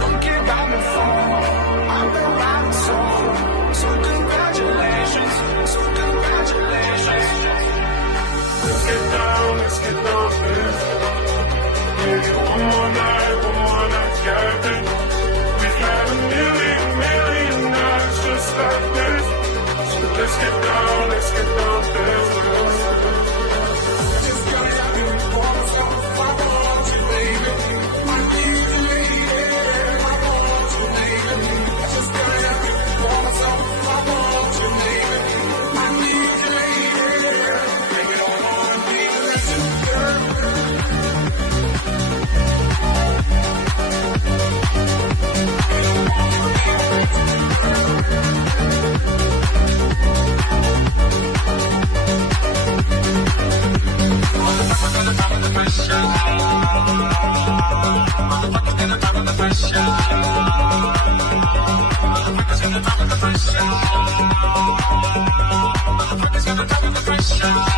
Don't get back and forth. I've been riding solo. So congratulations. So congratulations. Let's get down to business. Maybe one more night together. We've had a million nights just like this. So let's get down to business. Just gotta have you want something. I want you, baby. I need you, lady. I want you, baby. Just gotta have you want something. I want you, baby. I need you, lady. Make it all on me, listen, girl. Pressure.